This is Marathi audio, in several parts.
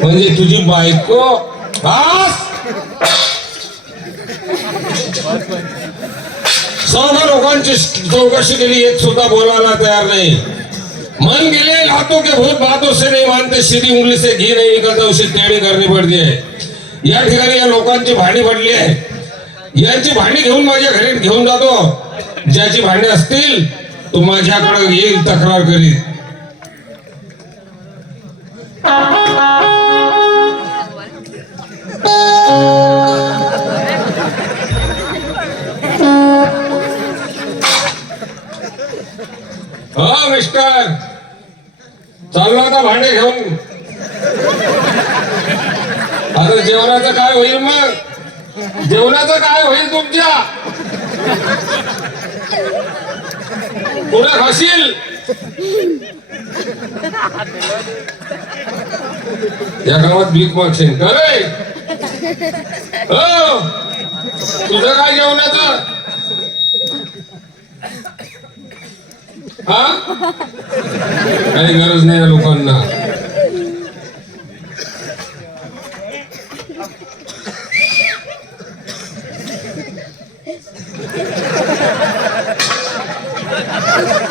म्हणजे तुझी बायको बास। सर्व लोकांची चौकशी केली एक सुद्धा बोलायला तयार नाही। मन गेले हाथों के भूत बातों से नहीं मानते, सीधी उंगली से घी नहीं निकलता, उसे टेढ़ी करनी पडती आहे या ठिकाणी या लोकांची भांडी पडली आहे. यांची भांडी घेऊन माझ्या घरी घेऊन जातो. ज्याची भांडी असतील तो माझ्याकडे येईल तक्रार करीत. हा मिस्टर. चालला आता भांडे घेऊन. आता जेवणाचं काय होईल मग? जेवणाचं काय होईल तुमच्या? पुढे खाशील? या गावात भीक मागशील. का हो. तुझं काय जेवणाचं? हा? काही गरज नाही या लोकांना. Ha ha ha!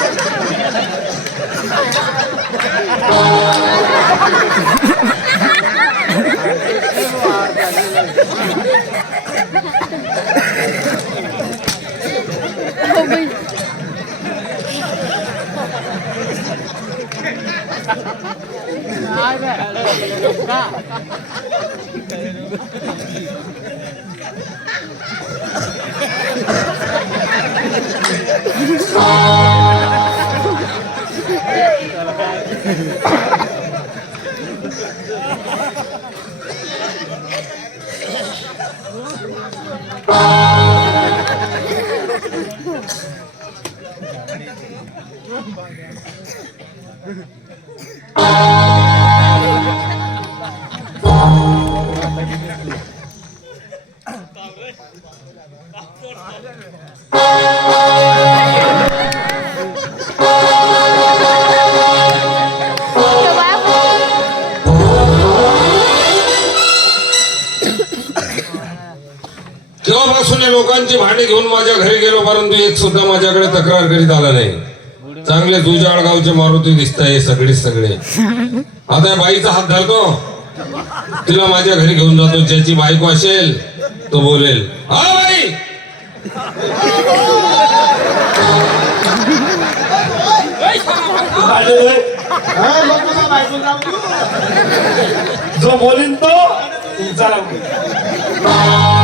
Oh! तेव्हापासून लोकांची भांडी घेऊन माझ्या घरी गेलो परंतु एक सुद्धा माझ्याकडे तक्रार करीत आला नाही. चांगले दुजाळ गावचे मारुती दिसत आहे सगळे सगळे. आता या बाईचा हात धरतो. तिला माझ्या घरी घेऊन जातो. ज्याची बायको असेल तो बोलेल हा बाई जो बोलीन तो चला